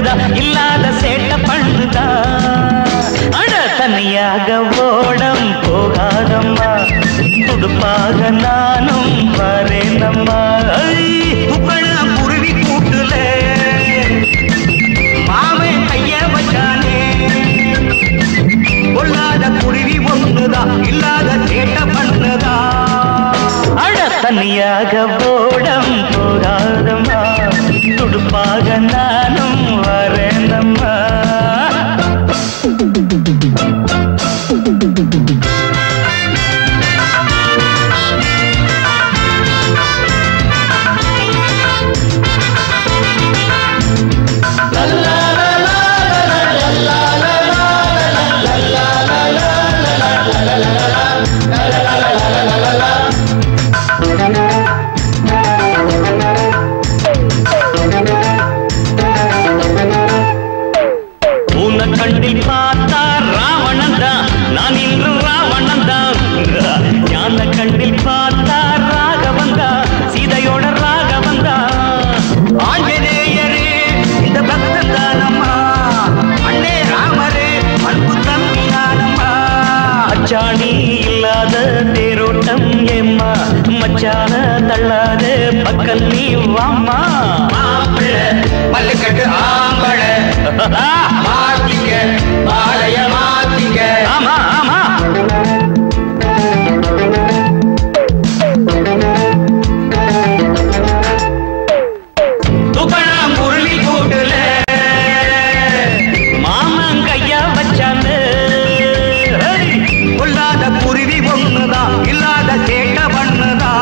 ஒண்ணுதான் இல்லாத சேட்ட பண்ணுதான் அட தனியாக ஓடம் போகாதம்மா துடுப்பாக நானும் வரேனம்மா துப்பழம் குருவி கூட்டுல மாமன் கைய வச்சானே கொள்ளாத குருவி ஒண்ணுதான் இல்லாத சேட்ட பண்ணுதான் அட தனியாக ஓடம் போகாதம்மா துடுப்பாக நானும் வரேனம்மா கண்ணில் பார்த்தா ராவணன் தான் நான் இன்று ராவணன் தான் ஞான கண்ணில் பார்த்தா ராகவன் தான் சீதையோட ராகவன் தான் ஆஞ்சநேயரே இந்த பக்தன் தானம்மா அண்ணே ராமரே அன்பு தம்பி நானம்மா அச்சாணி இல்லாத தேரோட்டம் ஏம்மா மச்சான தள்ளாத பக்கல் நீ வாம்மா மல்லுக்கட்டு ஆம்பள மாத்திக்க பாளைய மாத்திக்க ஆமா ஆமா துப்பழம் குருவி கூட்டுல மாமன் கையா வச்சாங்க கொள்ளாத குருவி ஒண்ணுதான் இல்லாத சேட்ட பண்ணுதான்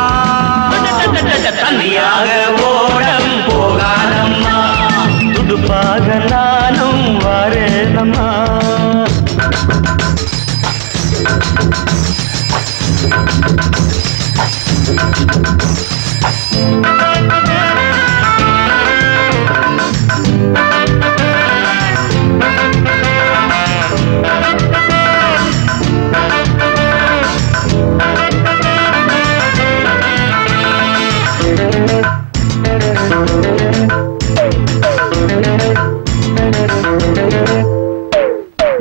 தனியாக ஓடம் போகாதம்மா துடுப்பாக நானும் வரேனம்மா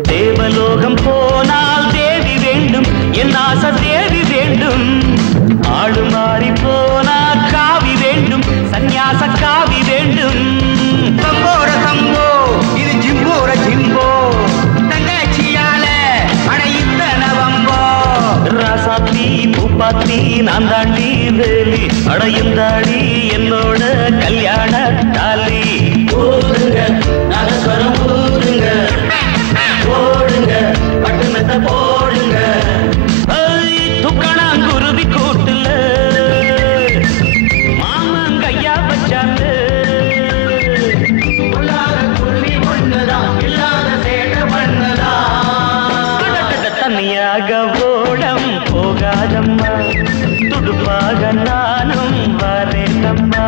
தேவலோகம் போனால் தேவி வேண்டும் என் ஆசை தேவி வேண்டும் ஆடு மாறி போனா காவி வேண்டும் சந்நியாச காவி வேண்டும் சம்போர சம்போ இது ஜிம்போர ஜிம்போ தங்கச்சியால அடையித்த நவம்போ ராசாத்தி பூப்பாத்தி நான் தாண்டி வேலி அடையுந்தாடி என்னோட கல்யாண தாலி ஊருங்க நகஸ்வரம் ஊருங்க போடுங்க பட்டுமத்த போடுங்க துக்கணா குருவி கூட்டுல மாமன் கையா வச்சாங்க குருவி ஒண்ணுதான் இல்லாத சேட்ட பண்ணுதான் தனியாக ஓடம் போகாதம்மா துடுப்பாக நானும் வரேனம்மா